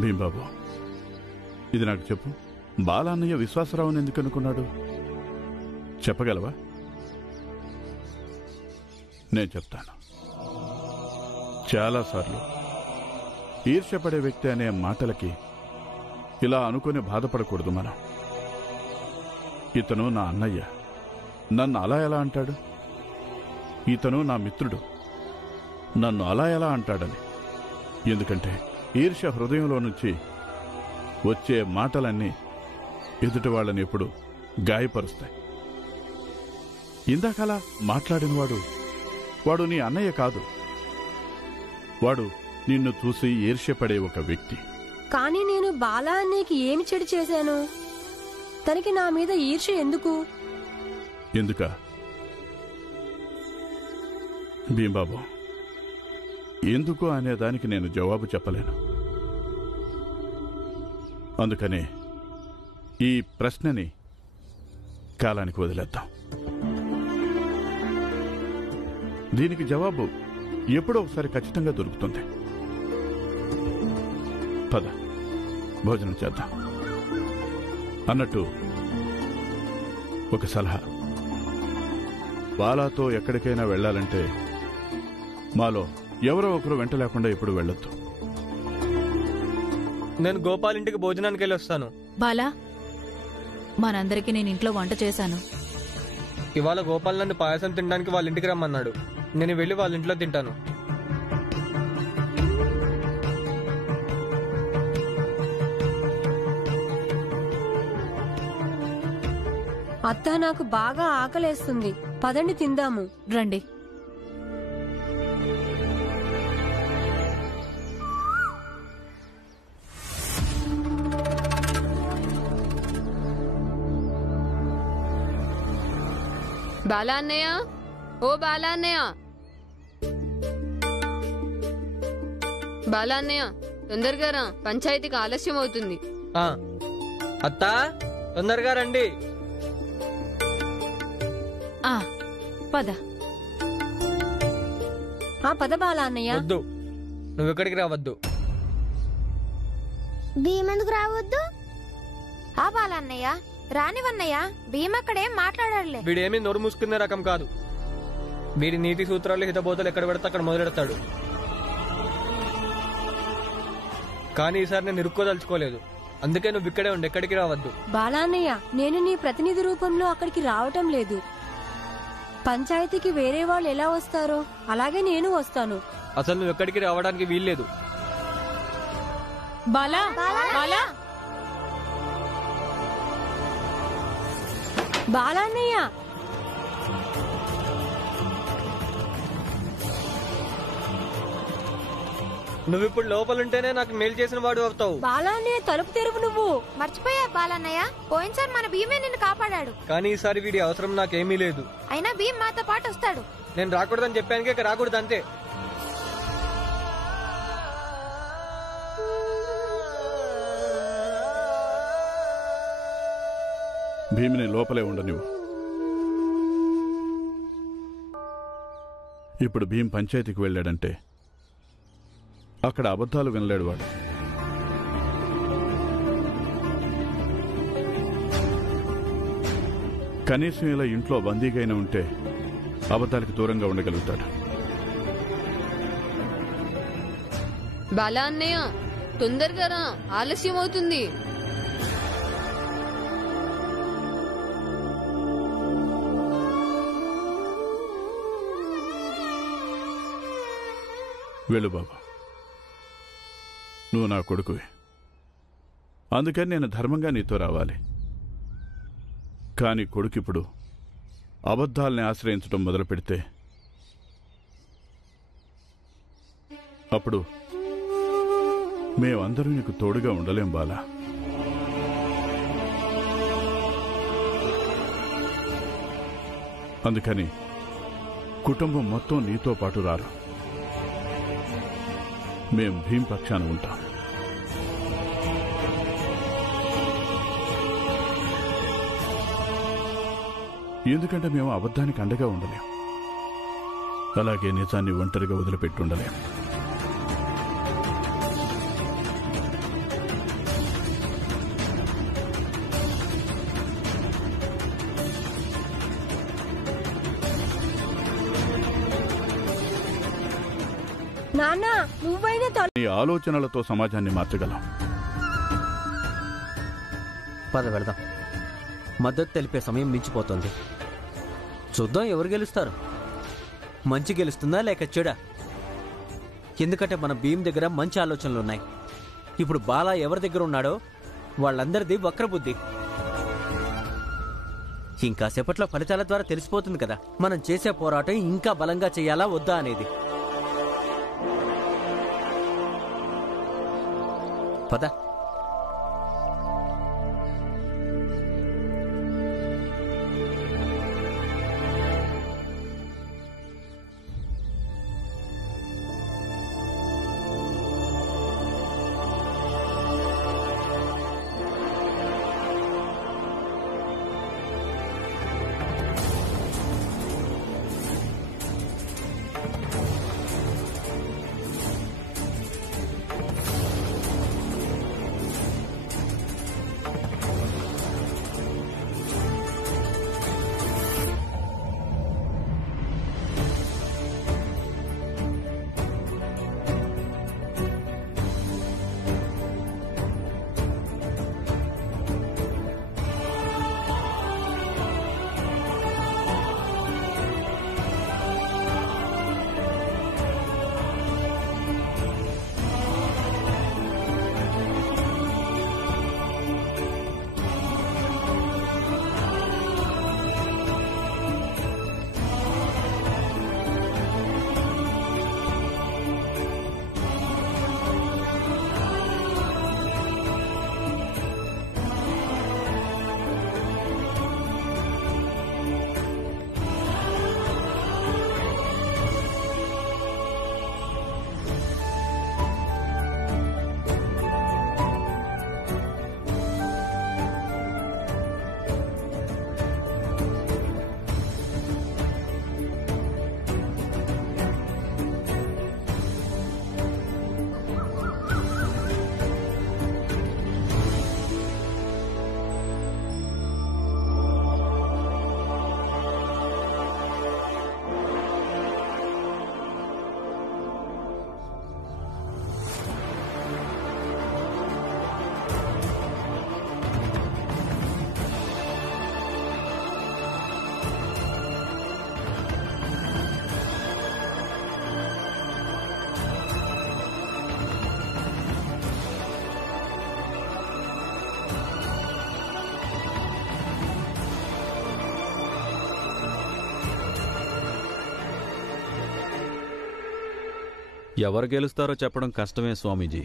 భీంబాబు, ఇది నాకు చెప్పు. బాలన్నయ్య విశ్వాసరావుని ఎందుకు అనుకున్నాడు? చెప్పగలవా? నేను చెప్తాను. చాలాసార్లు ఈర్ష్యపడే వ్యక్తి అనే మాటలకి ఇలా అనుకుని బాధపడకూడదు మనం. ఇతను నా అన్నయ్య, నన్ను అలా ఎలా అంటాడు? ఇతను నా మిత్రుడు, నన్ను అలా ఎలా అంటాడని. ఎందుకంటే ఈర్ష్య హృదయంలో నుంచి వచ్చే మాటలన్నీ ఎదుటి వాళ్ళని ఎప్పుడు గాయపరుస్తాయి. ఇందాకలా మాట్లాడినవాడు వాడు నీ అన్నయ్య కాదు. వాడు నిన్ను చూసి ఈర్ష్యపడే ఒక వ్యక్తి. కానీ నేను బాలా అన్నయ్యకి ఏమి చెడు చేశాను? తనకి నా మీద ఈర్ష్య ఎందుకు? ఎందుక భీంబాబు, ఎందుకు అనేదానికి నేను జవాబు చెప్పలేను. అందుకనే ఈ ప్రశ్నని కాలానికి వదిలేద్దాం. దీనికి జవాబు ఎప్పుడో ఒకసారి ఖచ్చితంగా దొరుకుతుంది. పద, భోజనం చేద్దాం. అన్నట్టు ఒక సలహా. బాలాతో ఎక్కడికైనా వెళ్లాలంటే మాలో ఎవరో ఒకరు వెంట లేకుండా ఎప్పుడు వెళ్ళొద్దు. నేను గోపాల్ ఇంటికి భోజనానికి వెళ్ళి వస్తాను. బాలా, మనందరికీ నేను ఇంట్లో వంట చేశాను. ఇవాళ గోపాల్ నన్ను పాయసం తినడానికి వాళ్ళ ఇంటికి రమ్మన్నాడు. నేను వెళ్ళి వాళ్ళ ఇంట్లో తింటాను. అత్త, నాకు బాగా ఆకలేస్తుంది. పదండి తిందాము. రండి. బాలా అన్నయ్య, ఓ బాలా అన్నయ్య, బాలా అన్నయ్య, తొందరగా రా, పంచాయతీకి ఆలస్యం అవుతుంది. అత్తా, తొందరగా రండి. పద. పద బాలా అన్నయ్య. వద్దు, నువ్వు ఎక్కడికి రావద్దు. భీమెందుకు రావద్దు? బాలా అన్నయ్య, రానివన్నయ్య. భీమ్ అక్కడేం మాట్లాడాడులే. వీడేమీ నోరు మూసుకునే రకం కాదు. వీడి నీతి సూత్రాలు హితబోధలు ఎక్కడ పెడితే అక్కడ మొదలెడతాడు. కానీ ఈసారి నేను ఇరుక్కోదలుచుకోలేదు. అందుకే నువ్వు ఇక్కడే ఉండి ఎక్కడికి రావద్దు. బాలా అన్నయ్య, నేను నీ ప్రతినిధి రూపంలో అక్కడికి రావటం లేదు. పంచాయతీకి వేరే వాళ్ళు ఎలా వస్తారో అలాగే నేను వస్తాను. అసలు నువ్వు ఎక్కడికి రావడానికి వీల్లేదు. బాలా, బాలా, బాలా అన్నయ్య, నువ్విప్పుడు లోపలుంటేనే నాకు మేలు చేసిన వాడు అవుతావు. బాలా అన్నయ్య, తలుపు తెరువు. నువ్వు మర్చిపోయా బాలన్నయ్య, పోయినసారి మన భీమే నిన్ను కాపాడాడు. కానీ ఈసారి వీడి అవసరం నాకేమీ లేదు. అయినా భీమ్ మాతో పాటు వస్తాడు. నేను రాకూడదని చెప్పానికే ఇక రాకూడదు, అంతే. భీమిని లోపలే ఉండనివ్వు. ఇప్పుడు భీమ్ పంచాయతీకి వెళ్ళాడంటే అక్కడ అబద్ధాలు వినలేడు వాడు. కనీసం ఇలా ఇంట్లో బందీగైనా ఉంటే అబద్ధాలకు దూరంగా ఉండగలుగుతాడు. బాలా అన్నయ్య, తొందరగా రా, ఆలస్యం అవుతుంది. వెళ్ళు బాబా, నువ్వు నా కొడుకువే. అందుకని నేను ధర్మంగా నీతో రావాలి. కానీ కొడుకిప్పుడు అబద్ధాలని ఆశ్రయించడం మొదలు పెడితే అప్పుడు మేమందరూ నీకు తోడుగా ఉండలేం బాలా. అందుకని కుటుంబం మొత్తం నీతో పాటు రారు. మేం భీమ్ పక్షాన ఉంటాం. ఎందుకంటే మేము అబద్ధానికి అండగా ఉండలేం, అలాగే నిజాన్ని ఒంటరిగా వదిలిపెట్టి ఉండలేం. నాన్న నువ్వైనా నీ ఆలోచనలతో సమాజాన్ని మార్చగలం. పద వెళదాం. మద్దతు తెలిపే సమయం మించిపోతుంది. చూద్దాం ఎవరు గెలుస్తారు. మంచి గెలుస్తుందా లేక చెడా? ఎందుకంటే మన భీమ్ దగ్గర మంచి ఆలోచనలు ఉన్నాయి. ఇప్పుడు బాలా ఎవరి దగ్గర ఉన్నాడో వాళ్ళందరిది వక్రబుద్ధి. ఇంకా సేపట్లో ఫలితాల ద్వారా తెలిసిపోతుంది కదా మనం చేసే పోరాటం ఇంకా బలంగా చేయాలా వద్దా అనేది. పద. ఎవరు గెలుస్తారో చెప్పడం కష్టమే స్వామీజీ.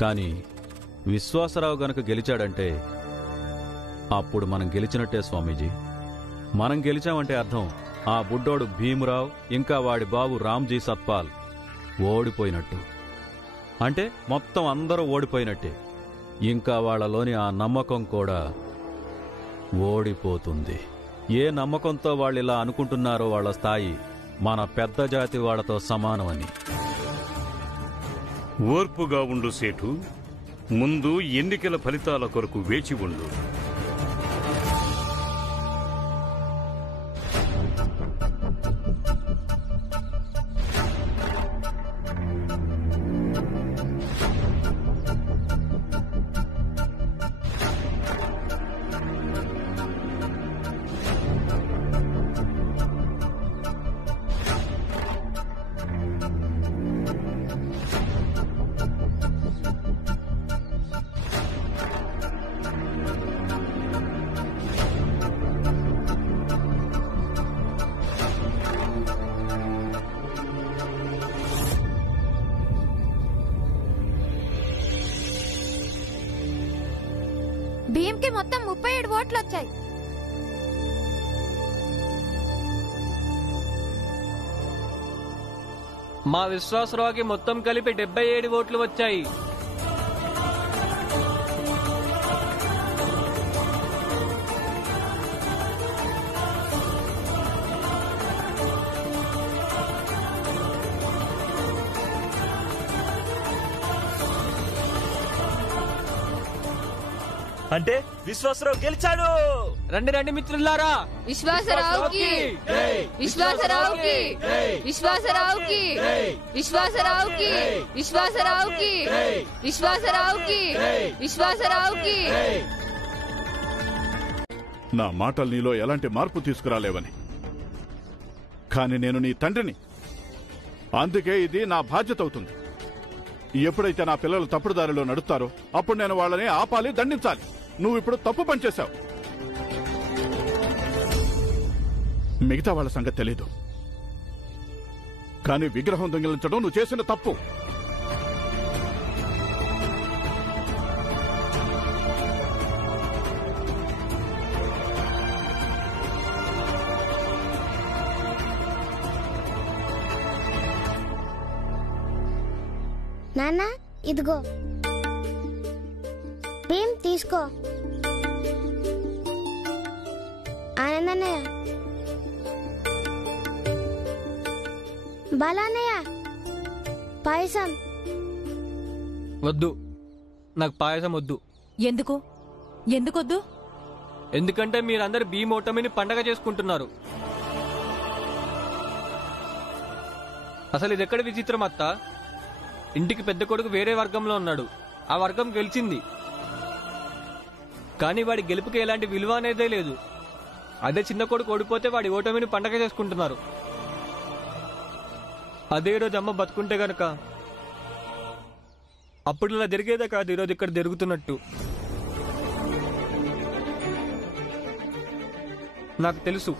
కానీ విశ్వాసరావు గనక గెలిచాడంటే అప్పుడు మనం గెలిచినట్టే స్వామీజీ. మనం గెలిచామంటే అర్థం ఆ బుడ్డోడు భీమురావు ఇంకా వాడి బాబు రామ్జీ సత్పాల్ ఓడిపోయినట్టు. అంటే మొత్తం అందరూ ఓడిపోయినట్టే. ఇంకా వాళ్ళలోని ఆ నమ్మకం కూడా ఓడిపోతుంది. ఏ నమ్మకంతో వాళ్ళు ఇలా అనుకుంటున్నారో వాళ్ళ స్థాయి మన పెద్ద జాతి వాళ్లతో సమానమని. ఓర్పుగా ఉండు సేటు. ముందు ఎన్నికల ఫలితాల కొరకు వేచి ఉండు. భీమ్కి మొత్తం 37 ఓట్లు వచ్చాయి. మా విశ్వాసరావుకి మొత్తం కలిపి 77 ఓట్లు వచ్చాయి. అంటే విశ్వాసరావు గెలిచాడు. రండి రండి మిత్రులారా, విశ్వాసరావుకి విశ్వాసరావుకి విశ్వాసరావుకి విశ్వాసరావుకి విశ్వాసరావుకి విశ్వాసరావుకి విశ్వాసరావుకి. నా మాటలు నీలో ఎలాంటి మార్పు తీసుకురాలేవని, కానీ నేను నీ తండ్రిని, అందుకే ఇది నా బాధ్యత అవుతుంది. ఎప్పుడైతే నా పిల్లలు తప్పుడు దారిలో నడుస్తారో అప్పుడు నేను వాళ్ళని ఆపాలి, దండించాలి. నువ్వు ఇప్పుడు తప్పు పనిచేశావు. మిగతా వాళ్ళ సంగతి తెలీదు, కానీ విగ్రహం దొంగిలించడం నువ్వు చేసిన తప్పు. నాన్న ఇదిగో భీమ్ తీసుకో. ఆనందన్నయ్య, బాలన్నయ్య పాయసం. వద్దు, నాకు పాయసం వద్దు. ఎందుకు ఎందుకొద్దు? ఎందుకంటే మీరందరు భీమ్ ఓటమిని పండగ చేసుకుంటున్నారు. అసలు ఇది ఎక్కడ విచిత్రం అత్త? ఇంటికి పెద్ద కొడుకు వేరే వర్గంలో ఉన్నాడు, ఆ వర్గం గెలిచింది, కానీ వాడి గెలుపుకి ఎలాంటి విలువ అనేదే లేదు. అదే చిన్న కొడుకు ఓడిపోతే వాడి ఓటమిని పండగ చేసుకుంటున్నారు. అదే రోజు అమ్మ బతుకుంటే గనక అప్పుడు ఇలా జరిగేదే కాదు ఈరోజు ఇక్కడ జరుగుతున్నట్టు. నాకు తెలుసు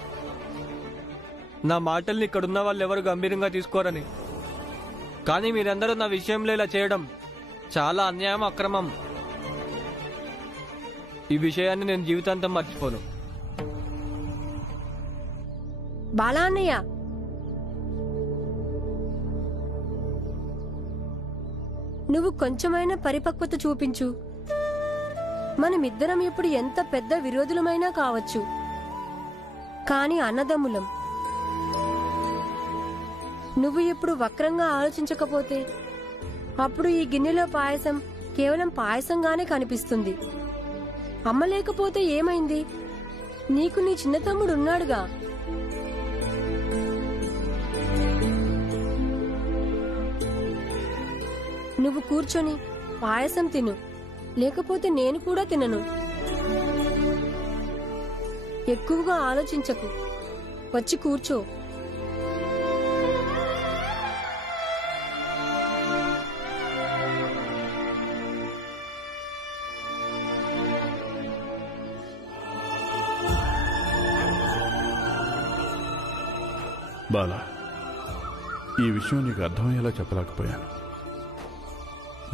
నా మాటల్ని ఇక్కడున్న వాళ్ళు ఎవరు గంభీరంగా తీసుకోరని, కానీ మీరందరూ నా విషయంలో ఇలా చేయడం చాలా అన్యాయం, అక్రమం. ఈ విషయాన్ని నేను జీవితాంతం మర్చిపోను. బాలా అన్నయ్య, నువ్వు కొంచెమైనా పరిపక్వత చూపించు. మనమిద్దరం ఇప్పుడు ఎంత పెద్ద విరోధులమైనా కావచ్చు, కానీ అన్నదమ్ములం. నువ్వు ఇప్పుడు వక్రంగా ఆలోచించకపోతే అప్పుడు ఈ గిన్నెలో పాయసం కేవలం పాయసంగానే కనిపిస్తుంది. అమ్మ లేకపోతే ఏమైంది? నీకు నీ చిన్న తమ్ముడు ఉన్నాడుగా. నువ్వు కూర్చొని పాయసం తిను, లేకపోతే నేను కూడా తినను. ఎక్కువగా ఆలోచించకు, వచ్చి కూర్చో. బాలా, ఈ విషయం నీకు అర్థమయ్యేలా చెప్పలేకపోయాను.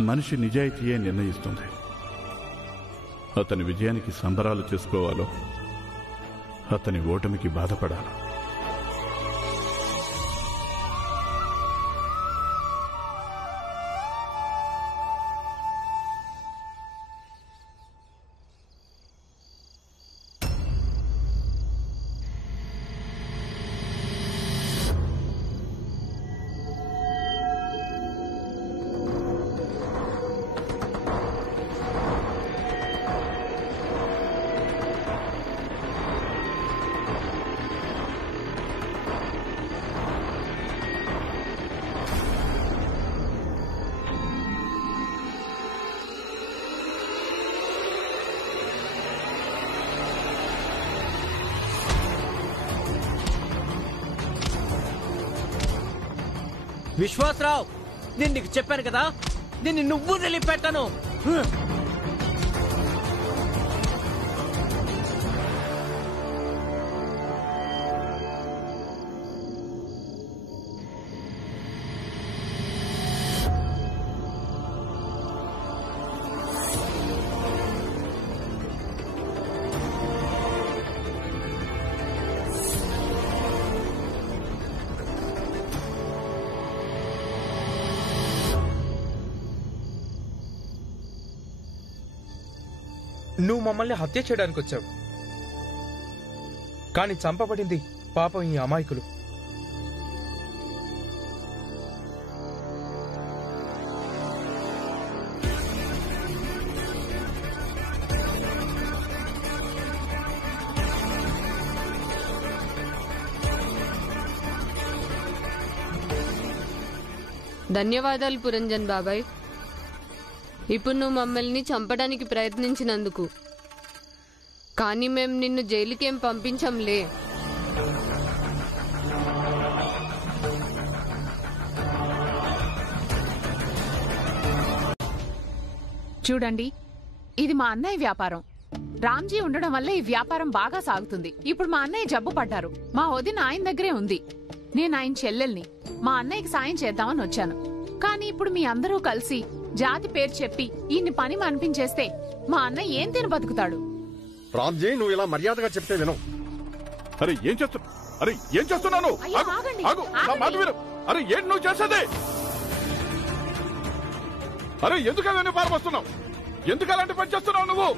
మనిషి నిజాయితీయే నిర్ణయిస్తుంది అతని విజయానికి సంబరాలు చేసుకోవాలో అతని ఓటమికి బాధపడాలో. విశ్వాసరావు, నేను నీకు చెప్పాను కదా, దీన్ని నువ్వు నిలిపెట్టను. నువ్వు మమ్మల్ని హత్య చేయడానికి వచ్చావు, కానీ చంపబడింది పాపం ఈ అమాయకులు. ధన్యవాదాలు పురంజన్ బాబాయ్. ఇప్పుడు నువ్వు మమ్మల్ని చంపడానికి ప్రయత్నించినందుకు. కానీ మేం నిన్ను జైలుకేం పంపించంలే. చూడండి, ఇది మా అన్నయ్య వ్యాపారం. రామ్జీ ఉండడం వల్ల ఈ వ్యాపారం బాగా సాగుతుంది. ఇప్పుడు మా అన్నయ్య జబ్బు పడ్డారు. మా వదిన ఆయన దగ్గరే ఉంది. నేను ఆయన చెల్లెల్ని. మా అన్నయ్యకి సాయం చేద్దామని వచ్చాను. కానీ ఇప్పుడు మీ అందరూ కలిసి జాతి పేరు చెప్పి ఈయన్ని పని అనిపించేస్తే మా అన్నయ్య ఏం తిని బతుకుతాడు? రామ్జీ, నువ్వు ఇలా మర్యాదగా చెప్తే విను. అరే ఏం చేస్తున్నాను? అరే ఏంటి నువ్వు చేసేది? అరే ఎందుకు అవన్నీ పారబోస్తున్నావు? ఎందుకు అలాంటి పని చేస్తున్నావు నువ్వు?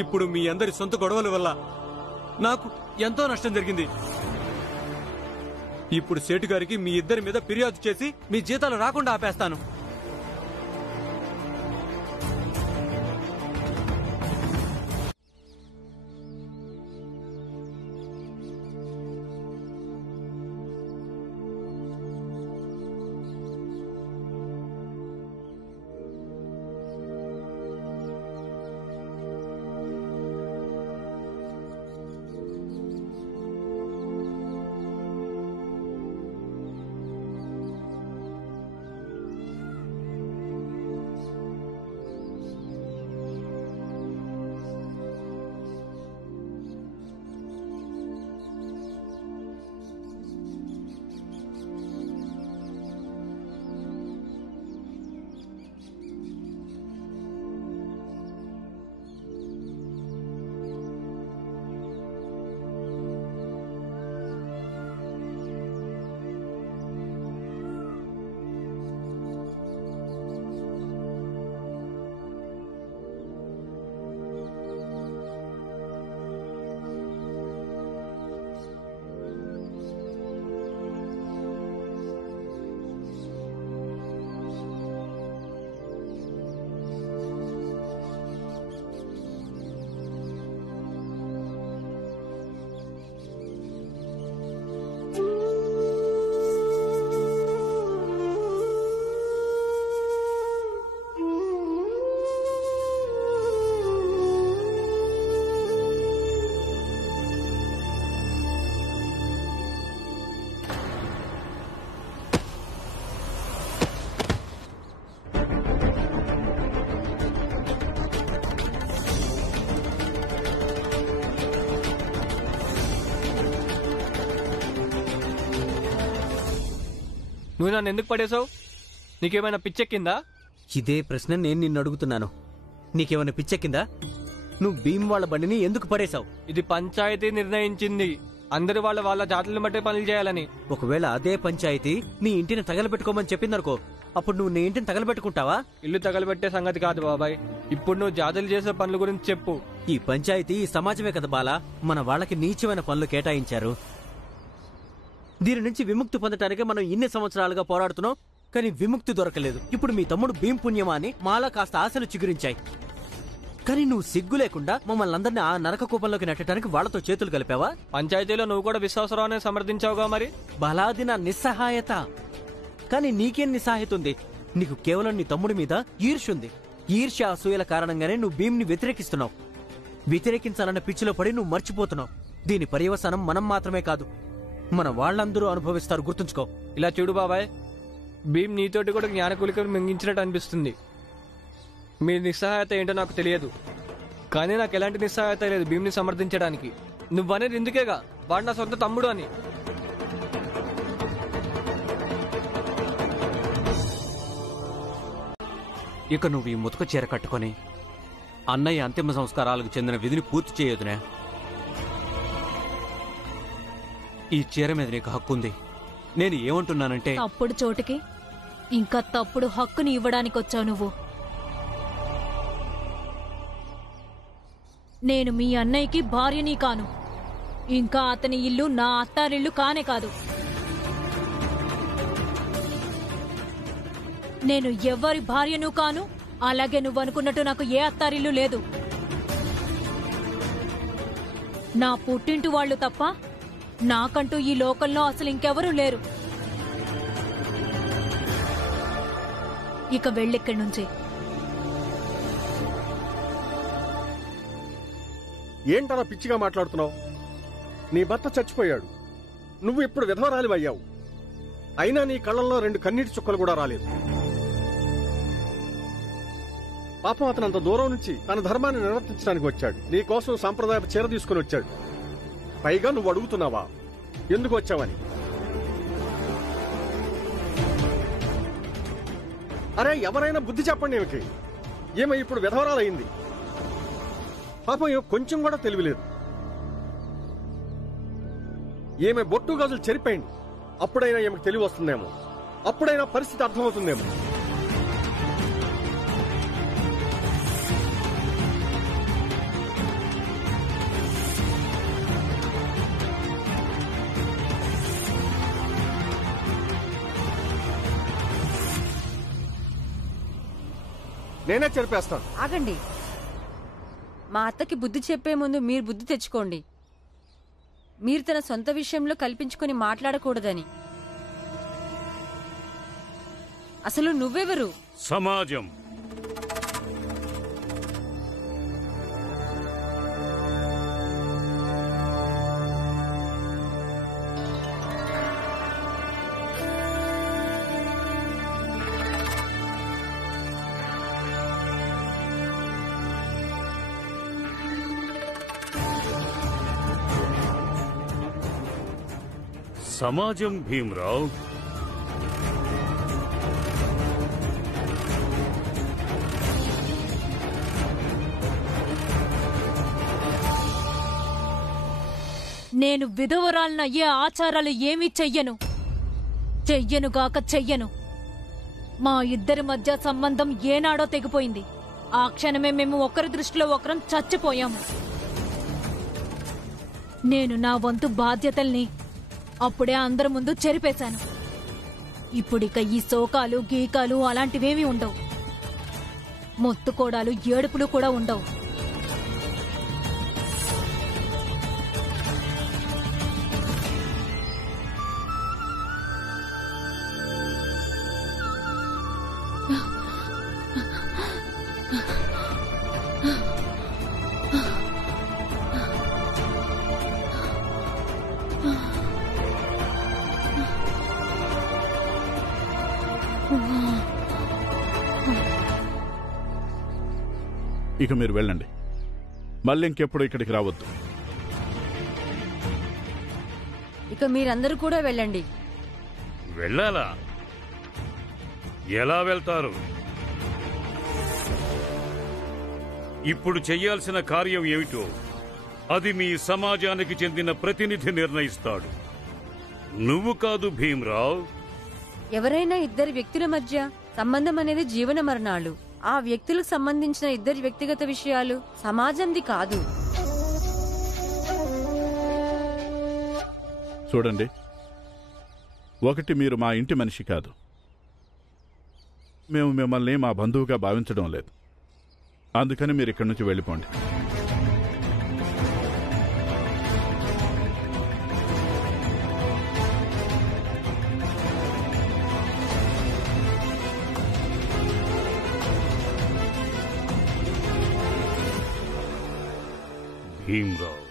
ఇప్పుడు మీ అందరి సొంత గొడవల వల్ల నాకు ఎంతో నష్టం జరిగింది. ఇప్పుడు సేటు గారికి మీ ఇద్దరి మీద ఫిర్యాదు చేసి మీ జీతాలు రాకుండా ఆపేస్తాను. నువ్వు నన్ను ఎందుకు పడేశావు? నీకేమైనా పిచ్చెక్కిందా? ఇదే ప్రశ్న నేను నిన్ను అడుగుతున్నాను. నీకేమైనా పిచ్చెక్కిందా? నువ్వు భీమ్ వాళ్ళ బండిని ఎందుకు పడేశావు? ఇది పంచాయతీ నిర్ణయించింది. అందరు వాళ్ళ జాతులను బట్టే పనులు చేయాలని. ఒకవేళ అదే పంచాయతీ నీ ఇంటిని తగలబెట్టుకోమని చెప్పిందనుకో, అప్పుడు నువ్వు నీ ఇంటిని తగలబెట్టుకుంటావా? ఇల్లు తగలబెట్టే సంగతి కాదు బాబాయ్. ఇప్పుడు నువ్వు జాతులు చేసే పనుల గురించి చెప్పు. ఈ పంచాయతీ ఈ సమాజమే కదా బాలా. మన వాళ్ళకి నీచమైన పనులు కేటాయించారు. దీని నుంచి విముక్తి పొందటానికి మనం ఇన్ని సంవత్సరాలుగా పోరాడుతున్నాం, కానీ విముక్తి దొరకలేదు. ఇప్పుడు మీ తమ్ముడు భీమ్ పుణ్యమా అని మాలా కాస్త ఆశలు చిగురించాయి. కానీ నువ్వు సిగ్గు లేకుండా మమ్మల్ని అందరినీ ఆ నరక కూపంలోకి నెట్టడానికి వాళ్లతో చేతులు కలిపావా? పంచాయతీలో నువ్వు కూడా విశ్వాసరావునే సమర్థించావుగా మరి. బలాది నా నిస్సహాయత. కానీ నీకేం నిస్సహాయత ఉంది? నీకు కేవలం నీ తమ్ముడి మీద ఈర్ష్యుంది. ఈర్ష్య అసూయల కారణంగానే నువ్వు భీమ్ని వ్యతిరేకిస్తున్నావు. వ్యతిరేకించాలన్న పిచ్చిలో పడి నువ్వు మర్చిపోతున్నావు. దీని పర్యవసానం మనం మాత్రమే కాదు, మన వాళ్ళందరూ అనుభవిస్తారు, గుర్తుంచుకో. ఇలా చూడు బాబాయ్, భీమ్ నీతోటి కూడా జ్ఞానకూలికలు మింగించినట్టు అనిపిస్తుంది. మీ నిస్సహాయత ఏంటో నాకు తెలియదు, కానీ నాకు ఎలాంటి నిస్సహాయత లేదు భీమ్ని సమర్థించడానికి. నువ్వనేది ఎందుకేగా, వాడు నా సొంత తమ్ముడు అని. ఇక నువ్వు ఈ ముతక చీర కట్టుకొని అన్నయ్య అంతిమ సంస్కారాలకు చెందిన విధిని పూర్తి చేయొద్దునే. ఈ చీర మీద నీకు హక్కుంది. నేను ఏమంటున్నానంటే, తప్పుడు చోటుకి ఇంకా తప్పుడు హక్కుని ఇవ్వడానికి వచ్చావు నువ్వు. నేను మీ అన్నయ్యకి భార్యని కాను, ఇంకా అతని ఇల్లు నా అత్తారిల్లు కానే కాదు. నేను ఎవరి భార్యను కాను, అలాగే నువ్వు అనుకున్నట్టు నాకు ఏ అత్తారిల్లు లేదు. నా పుట్టింటి వాళ్ళు తప్ప నాకంటూ ఈ లోకంలో అసలు ఇంకెవరూ లేరు. ఇక వెళ్ళిక్కడి నుంచి. ఏంటలా పిచ్చిగా మాట్లాడుతున్నావు? నీ భర్త చచ్చిపోయాడు, నువ్వు ఇప్పుడు విధవరాలివయ్యావు. అయినా నీ కళ్ళల్లో 2 కన్నీటి చుక్కలు కూడా రాలేదు. పాపం అతను అంత దూరం నుంచి తన ధర్మాన్ని నిర్వర్తించడానికి వచ్చాడు. నీ కోసం సాంప్రదాయపు చీర తీసుకుని వచ్చాడు. పైగా నువ్వు అడుగుతున్నావా ఎందుకు వచ్చావని? అరే, ఎవరైనా బుద్ధి చెప్పండి. ఏమై ఇప్పుడు విధవరాలయ్యింది. పాపం కొంచెం కూడా తెలివిలేదు. ఏమే బొట్టు గాజులు చెరిపోయింది. అప్పుడైనా ఏమికి తెలివి వస్తుందేమో, అప్పుడైనా పరిస్థితి అర్థమవుతుందేమో. నేనే చెరిపేస్తాను. ఆగండి. మా అత్తకి బుద్ధి చెప్పే ముందు మీరు బుద్ధి తెచ్చుకోండి. మీరు తన సొంత విషయంలో కల్పించుకొని మాట్లాడకూడదని. అసలు నువ్వెవరు? సమాజం. సమాజం భీమరావు. నేను విధవరాలనయ్యే ఆచారాలు ఏమీ చెయ్యనుగాక చెయ్యను. మా ఇద్దరి మధ్య సంబంధం ఏనాడో తెగిపోయింది. ఆ క్షణమే మేము ఒకరి దృష్టిలో ఒకరం చచ్చిపోయాము. నేను నా వంతు బాధ్యతల్ని అప్పుడే అందరి ముందు చెరిపేశాను. ఇప్పుడిక ఈ శోకాలు గీకాలు అలాంటివేమీ ఉండవు. మొత్తుకోడాలు ఏడుపులు కూడా ఉండవు. ఇక మీరు వెళ్ళండి. మళ్ళీ ఇంకెప్పుడు ఇక్కడికి రావద్దు. ఇక మీరందరూ కూడా వెళ్ళండి. వెళ్ళాలా? ఎలా వెళ్తారు? ఇప్పుడు చెయ్యాల్సిన కార్యం ఏమిటో అది మీ సమాజానికి చెందిన ప్రతినిధి నిర్ణయిస్తాడు. నువ్వు కాదు భీమరావు. ఎవరైనా ఇద్దరు వ్యక్తుల మధ్య సంబంధం అనేది జీవన మరణాలు. ఆ వ్యక్తులకు సంబంధించిన ఇద్దరి వ్యక్తిగత విషయాలు సమాజంది కాదు. చూడండి, ఒకటి, మీరు మా ఇంటి మనిషి కాదు. మేము మిమ్మల్ని మా బంధువుగా భావించడం లేదు. అందుకని మీరు ఇక్కడి నుంచి వెళ్ళిపోండి. భీమ్రావ్,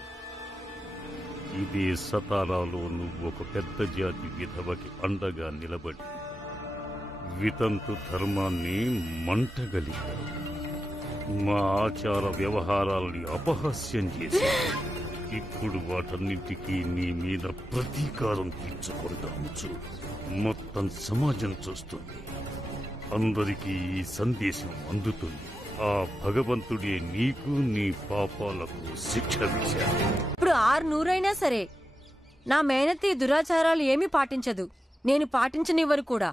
ఇదే సతారాలో నువ్వు ఒక పెద్ద జాతి విధవకి అండగా నిలబడి వితంతు ధర్మాన్ని మంటగలిగావు. మా ఆచార వ్యవహారాల్ని అపహాస్యం చేసి ఇప్పుడు వాటన్నింటికీ నీ మీద ప్రతీకారం తీర్చుకుంటాము. చూడు, మొత్తం సమాజం చూస్తుంది. అందరికీ ఈ సందేశం అందుతుంది. ఆ భగవంతుడే నీకు నీ పాపాలకు శిక్ష వేశాడు. ఇప్పుడు 600 సరే, నా మేనత్తి దురాచారాలు ఏమీ పాటించదు. నేను పాటించనివ్వరు కూడా.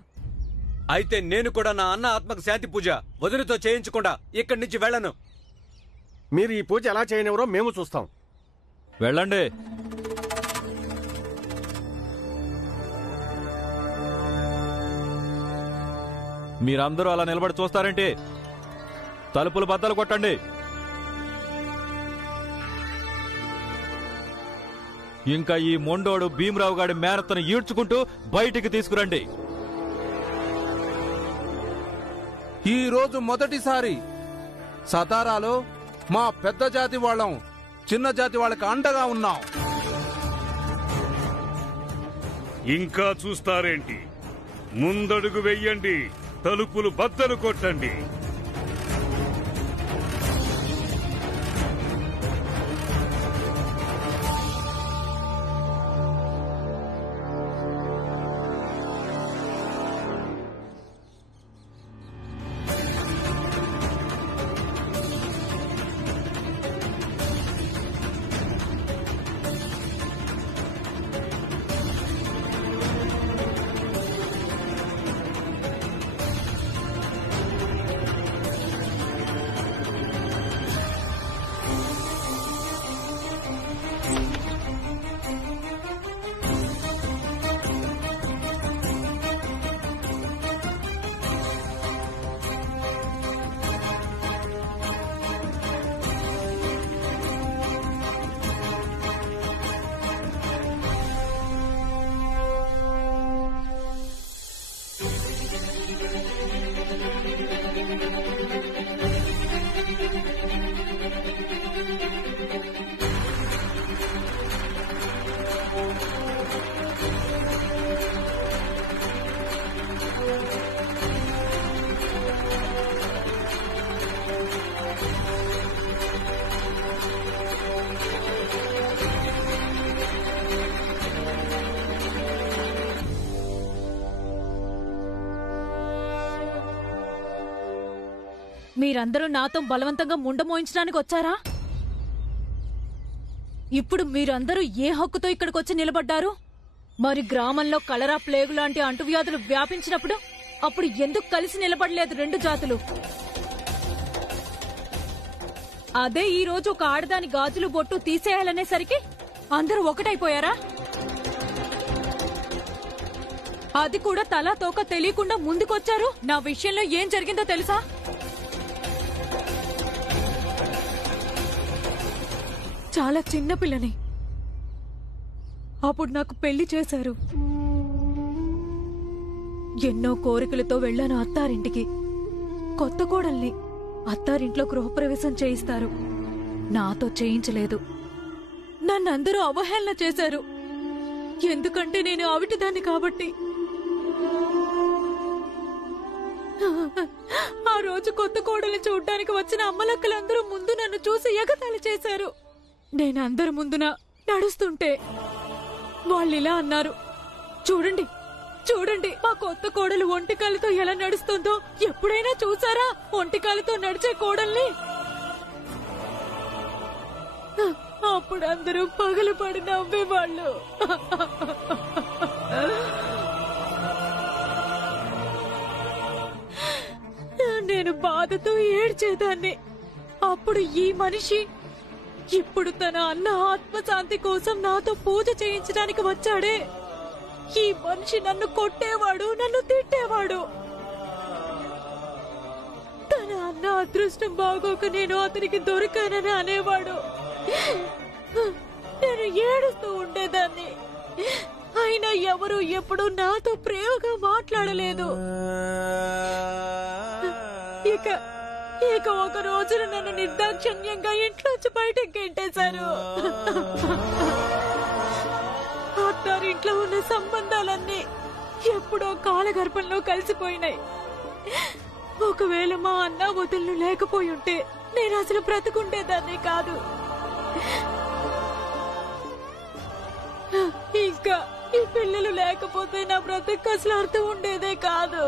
అయితే నేను కూడా నా అన్న ఆత్మకు శాంతి పూజ వదిలితో చేయించకుండా ఇక్కడి నుంచి వెళ్ళను. మీరు ఈ పూజ ఎలా చేయనివరో మేము చూస్తాం. వెళ్ళండి. మీరందరూ అలా నిలబడి చూస్తారేంటి? తలుపులు బద్దలు కొట్టండి. ఇంకా ఈ మొండోడు భీమరావు గారి మేనత్తను ఈడ్చుకుంటూ బయటికి తీసుకురండి. ఈ రోజు మొదటిసారి సతారాలో మా పెద్ద జాతి వాళ్ళం చిన్న జాతి వాళ్ళకి అండగా ఉన్నాం. ఇంకా చూస్తారేంటి? ముందడుగు వెయ్యండి, తలుపులు బద్దలు కొట్టండి. మీరందరూ నాతో బలవంతంగా ముండమోయించడానికి వచ్చారా? ఇప్పుడు మీరందరూ ఏ హక్కుతో ఇక్కడికొచ్చి నిలబడ్డారు? మరి గ్రామంలో కలరా, ప్లేగు లాంటి అంటువ్యాధులు వ్యాపించినప్పుడు అప్పుడు ఎందుకు కలిసి నిలబడలేదు రెండు జాతులు? అదే ఈ రోజు ఒక ఆడదాని గాజులు బొట్టు తీసేయాలనేసరికి అందరూ ఒకటైపోయారా? అది కూడా తలా తోక తెలియకుండా ముందుకొచ్చారు. నా విషయంలో ఏం జరిగిందో తెలుసా? చాలా చిన్నపిల్లని. అప్పుడు నాకు పెళ్లి చేశారు. ఎన్నో కోరికలతో వెళ్లాను అత్తారింటికి. కొత్త కోడల్ని అత్తారింట్లో గృహప్రవేశం చేయిస్తారు. నాతో చేయించలేదు. నన్నందరూ అవహేళన చేశారు. ఎందుకంటే నేను అవిటిదాన్ని కాబట్టి. ఆ రోజు కొత్త కోడల్ని చూడ్డానికి వచ్చిన అమ్మలక్కలందరూ ముందు నన్ను చూసి ఎగతాళి చేశారు. నేను అందరి ముందున నడుస్తుంటే వాళ్ళిలా అన్నారు, చూడండి చూడండి మా కొత్త కోడలు ఒంటికాలతో ఎలా నడుస్తుందో. ఎప్పుడైనా చూసారా ఒంటికాలతో నడిచే కోడల్ని? అప్పుడు అందరూ పగలపడి నవ్వేవాళ్ళు. నేను బాధతో ఏడ్చేదాన్ని. అప్పుడు ఈ మనిషి ఇప్పుడు తన అన్న ఆత్మశాంతి కోసం నాతో పూజ చేయించడానికి వచ్చాడే. ఈ మనిషి నన్ను కొట్టేవాడు, నన్ను తిట్టేవాడు. తన అన్న అదృష్టం బాగోక నేను అతనికి దొరికానని అనేవాడు. నేను ఏడుస్తూ ఉండేదాన్ని. అయినా ఎవరు ఎప్పుడు నాతో ప్రేమగా మాట్లాడలేదు. ఇక ఒక రోజున నన్ను నిర్దాక్షణ్యంగా ఇంట్లోంచి బయటకు గెంటేశారు. అత్తారింట్లో ఉన్న సంబంధాలన్నీ ఎప్పుడో కాలగర్భంలో కలిసిపోయినాయి. ఒకవేళ మా అన్న వదులు లేకపోయి ఉంటే నేను అసలు బ్రతుకుండేదాన్ని కాదు. ఇంకా ఈ పిల్లలు లేకపోతే నా బ్రతుకు అసలు అర్థం ఉండేదే కాదు.